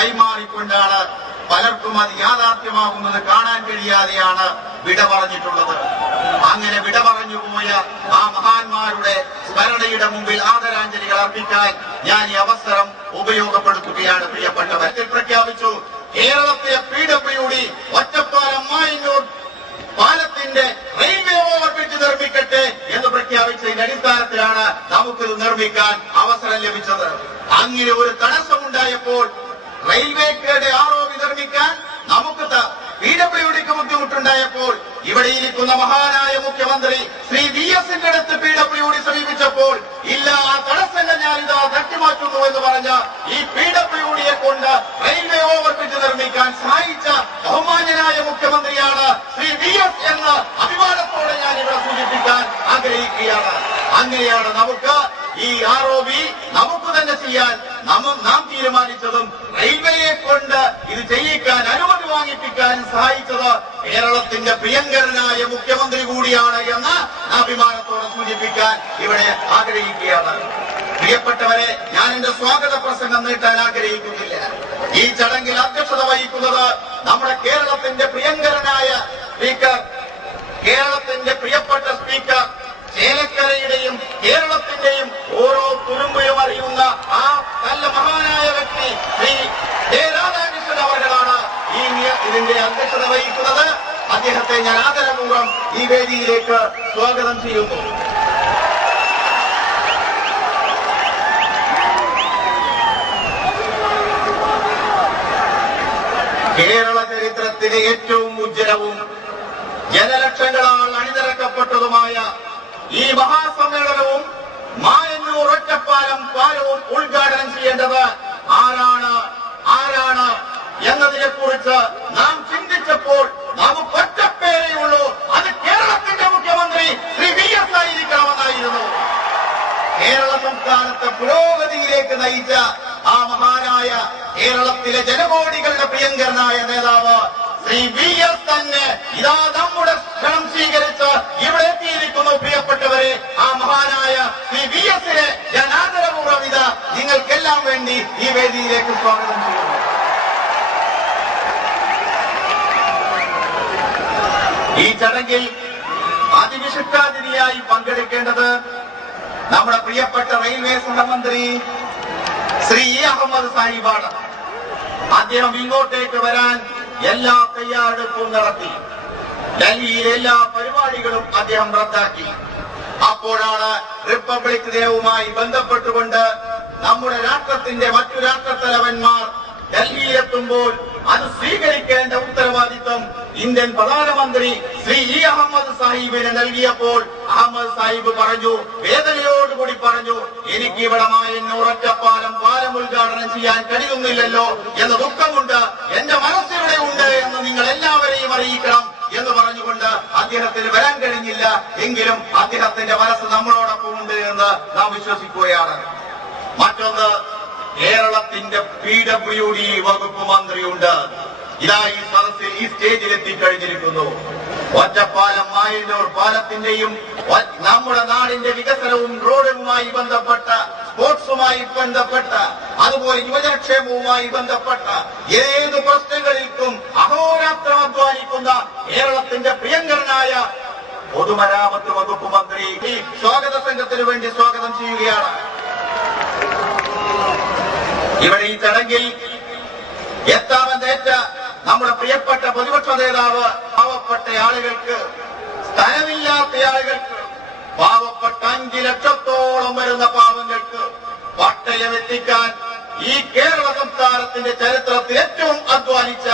കൈമാറിക്കൊണ്ടാണ് പലർക്കും അത് യാഥാർത്ഥ്യമാകുന്നത് കാണാൻ കഴിയാതെയാണ് വിട പറഞ്ഞിട്ടുള്ളത്. അങ്ങനെ വിട പറഞ്ഞുപോയ ആ മഹാന്മാരുടെ സ്മരണയുടെ മുമ്പിൽ ആദരാഞ്ജലികൾ അർപ്പിക്കാൻ ഞാൻ ഈ അവസരം ഉപയോഗപ്പെടുത്തുകയാണ്. പ്രിയപ്പെട്ടവർ, പ്രഖ്യാപിച്ചു കേരളത്തിലെ PWD ഒറ്റപ്പാലം മായന്നൂർ പാലത്തിന്റെ റെയിൽവേ ഓവർബ്രിഡ്ജ് നിർമ്മിക്കട്ടെ എന്ന് പ്രഖ്യാപിച്ചതിന്റെ അടിസ്ഥാനത്തിലാണ് നമുക്കിത് നിർമ്മിക്കാൻ അവസരം ലഭിച്ചത്. അങ്ങനെ ഒരു തടസ്സമുണ്ടായപ്പോൾ റെയിൽവേയുടെ ROB നിർമ്മിക്കാൻ നമുക്ക് PWDക്ക് ബുദ്ധിമുട്ടുണ്ടായപ്പോൾ ഇവിടെ ഇരിക്കുന്ന മഹാനായ മുഖ്യമന്ത്രി ശ്രീ VS-ന്റെ അടുത്ത് PWD സമീപിച്ചപ്പോൾ ഇല്ല, ആ തടസ്സങ്ങൾ ഞാനിതാ തട്ടിമാറ്റുന്നു എന്ന് പറഞ്ഞ ഈ PWDയെ കൊണ്ട് റെയിൽവേ ഓവർബ്രിഡ്ജ് നിർമ്മിക്കാൻ സഹായിച്ച ബഹുമാന്യനായ മുഖ്യമന്ത്രിയാണ് ശ്രീ VS എന്ന് അഭിമാനത്തോടെ ഞാൻ ഇവിടെ സൂചിപ്പിക്കാൻ ആഗ്രഹിക്കുകയാണ്. അങ്ങനെയാണ് നമുക്ക് ഈ ROB നമുക്ക് തന്നെ ചെയ്യാൻ നാം തീരുമാനിച്ചതും റെയിൽവേയെ കൊണ്ട് ഇത് ചെയ്യിക്കാൻ അനുമതി വാങ്ങിപ്പിക്കാനും സഹായിച്ചത് കേരളത്തിന്റെ പ്രിയങ്കരനായ മുഖ്യമന്ത്രി കൂടിയാണ് എന്ന് അഭിമാനത്തോടെ സൂചിപ്പിക്കാൻ ഇവിടെ ആഗ്രഹിക്കുകയാണ്. പ്രിയപ്പെട്ടവരെ, ഞാൻ എന്റെ സ്വാഗത പ്രസംഗം നീട്ടാൻ ആഗ്രഹിക്കുന്നില്ല. ഈ ചടങ്ങിൽ അധ്യക്ഷത വഹിക്കുന്നത് നമ്മുടെ കേരളത്തിന്റെ പ്രിയങ്കരനായ സ്പീക്കർ, കേരളത്തിന്റെ പ്രിയപ്പെട്ട സ്പീക്കർ, ചേലക്കരയുടെയും കേരളത്തിന്റെയും ഓരോ തുരുമ്പയും അറിയുന്ന ആ നല്ല മഹാനായ വ്യക്തി ശ്രീ രാധാകൃഷ്ണൻ അവർകളാണ് ഇതിന്റെ അധ്യക്ഷത വഹിക്കുന്നത്. അദ്ദേഹത്തെ ഞാൻ ആദരപൂർവ്വം ഈ വേദിയിലേക്ക് സ്വാഗതം ചെയ്യുന്നു. കേരള ചരിത്രത്തിലെ ഏറ്റവും ഉജ്ജ്വലവും ജനലക്ഷങ്ങളാൽ അണിനിരക്കപ്പെട്ടതുമായ ഈ മഹാസമ്മേളനവും മായന്നൂർ ഒറ്റപ്പാലം പാലവും ഉദ്ഘാടനം ചെയ്യേണ്ടത് ആരാണ് എന്നതിനെ കുറിച്ച് നാം ചിന്തിച്ചപ്പോൾ നമുക്ക് ഒറ്റപ്പേരേയുള്ളൂ, അത് കേരളത്തിന്റെ മുഖ്യമന്ത്രി ശ്രീ VS ആയിരിക്കണമെന്നായിരുന്നു. കേരള സംസ്ഥാനത്തെ പുരോഗതിയിലേക്ക് നയിച്ച ആ മഹാനായ കേരളത്തിലെ ജനകോടികളുടെ പ്രിയങ്കരനായ നേതാവ് ശ്രീ VS തന്നെ ഇതാ നമ്മുടെ ക്ഷണം സ്വീകരിച്ച് ഇവിടെ എത്തിയിരിക്കുന്നു. പ്രിയപ്പെട്ടവരെ, ആ മഹാനായ ശ്രീ VS-നെ ഞാൻ ആദരപൂർവ്വം ഇതാ നിങ്ങൾക്കെല്ലാം വേണ്ടി ഈ വേദിയിലേക്ക് സ്വാഗതം ചെയ്യുന്നു. ഈ ചടങ്ങിൽ അതിവിശിഷ്ടാതിഥിയായി പങ്കെടുക്കേണ്ടത് നമ്മുടെ പ്രിയപ്പെട്ട റെയിൽവേ സഹമന്ത്രി ശ്രീ അഹമ്മദ് സാഹിബാണ്. അദ്ദേഹം ഇങ്ങോട്ടേക്ക് വരാൻ എല്ലാ തയ്യാറെടുപ്പും നടത്തി. ഡൽഹിയിലെ എല്ലാ പരിപാടികളും അദ്ദേഹം റദ്ദാക്കി. അപ്പോഴാണ് റിപ്പബ്ലിക് ദിനവുമായി ബന്ധപ്പെട്ടുകൊണ്ട് നമ്മുടെ രാഷ്ട്രത്തിന്റെ മറ്റു രാഷ്ട്രത്തലവന്മാർ ഡൽഹിയിലെത്തുമ്പോൾ അത് സ്വീകരിക്കേണ്ട ഉത്തരവാദിത്വം ഇന്ത്യൻ പ്രധാനമന്ത്രി ശ്രീ അഹമ്മദ് സാഹിബിന് നൽകിയപ്പോൾ അഹമ്മദ് സാഹിബ് പറഞ്ഞു, വേദനയോടുകൂടി പറഞ്ഞു, എനിക്ക് ഇവിടെ മായന്നൂർ ഒറ്റപ്പാലം പാലം ഉദ്ഘാടനം ചെയ്യാൻ കഴിയുന്നില്ലല്ലോ എന്ന ദുഃഖമുണ്ട്, എന്റെ മനസ്സിലൂടെ ഉണ്ട് എന്ന് നിങ്ങൾ എല്ലാവരെയും അറിയിക്കണം എന്ന് പറഞ്ഞുകൊണ്ട് അദ്ദേഹത്തിന് വരാൻ കഴിഞ്ഞില്ല. എങ്കിലും അദ്ദേഹത്തിന്റെ മനസ്സ് നമ്മളോടൊപ്പം ഉണ്ട് എന്ന് നാം വിശ്വസിക്കുകയാണ്. മറ്റൊന്ന്, കേരളത്തിന്റെ PWD വകുപ്പ് മന്ത്രിയുണ്ട്. ഇതാ ഈ സദസ്സിൽ ഈ സ്റ്റേജിൽ എത്തിക്കഴിഞ്ഞിരിക്കുന്നു. ഒറ്റപ്പാലം മായന്നൂർ പാലത്തിന്റെയും നമ്മുടെ നാടിന്റെ വികസനവും റോഡുമായി ബന്ധപ്പെട്ട, സ്പോർട്സുമായി ബന്ധപ്പെട്ട, അതുപോലെ യുവജനക്ഷേമവുമായി ബന്ധപ്പെട്ട ഏത് പ്രശ്നങ്ങളിൽക്കും അഹോരാത്രം അധ്വാനിക്കുന്ന കേരളത്തിന്റെ പ്രിയങ്കരനായ പൊതുമരാമത്ത് വകുപ്പ് മന്ത്രി സ്വാഗത സംഘത്തിനു വേണ്ടി സ്വാഗതം ചെയ്യുകയാണ്. ഇവിടെ ഈ ചടങ്ങിൽ എത്താമെന്നേറ്റ നമ്മുടെ പ്രിയപ്പെട്ട പ്രതിപക്ഷ നേതാവ് പാവപ്പെട്ട ആളുകൾക്ക്, സ്ഥലമില്ലാത്ത ആളുകൾക്ക്, പാവപ്പെട്ട 5 ലക്ഷത്തോളം വരുന്ന പാവങ്ങൾക്ക് പട്ടയമെത്തിക്കാൻ ഈ കേരള സംസ്ഥാനത്തിന്റെ ചരിത്രത്തിൽ ഏറ്റവും അധ്വാനിച്ച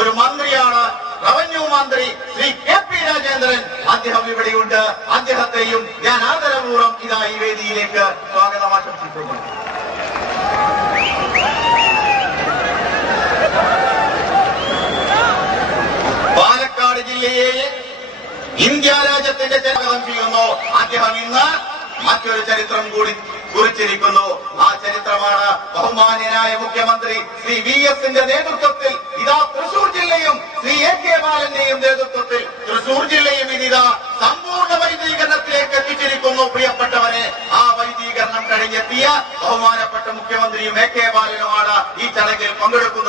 ഒരു മന്ത്രിയാണ് റവന്യൂ മന്ത്രി ശ്രീ KP രാജേന്ദ്രൻ. അദ്ദേഹം ഇവിടെയുണ്ട്. അദ്ദേഹത്തെയും ഞാൻ ആദരപൂർവ്വം ഇതാ ഈ വേദിയിലേക്ക് സ്വാഗതം ആശംസിക്കുന്നു. പാലക്കാട് ജില്ലയെ ഇന്ത്യ രാജ്യത്തിന്റെ ചരിത്രം ചെയ്യുന്നു. അദ്ദേഹം ഇന്ന് മറ്റൊരു ചരിത്രം കൂടി കുറിച്ചിരിക്കുന്നു. ആ ചരിത്രമാണ് ബഹുമാന്യനായ മുഖ്യമന്ത്രി ശ്രീ VS-ന്റെ നേതൃത്വത്തിൽ ഇതാ തൃശൂർ ജില്ലയും ശ്രീ AK ബാലന്റെയും നേതൃത്വത്തിൽ തൃശൂർ ജില്ലയും ഇതാ സമ്പൂർണ്ണ വൈദ്യുതീകരണത്തിലേക്ക് എത്തിച്ചിരിക്കുന്നു. പ്രിയപ്പെട്ടവരെ, ആ വൈദ്യുതീകരണം കഴിഞ്ഞെത്തിയ ബഹുമാനപ്പെട്ട മുഖ്യമന്ത്രിയും എ കെ ബാലനുമാണ് ഈ ചടങ്ങിൽ പങ്കെടുക്കുന്നത്.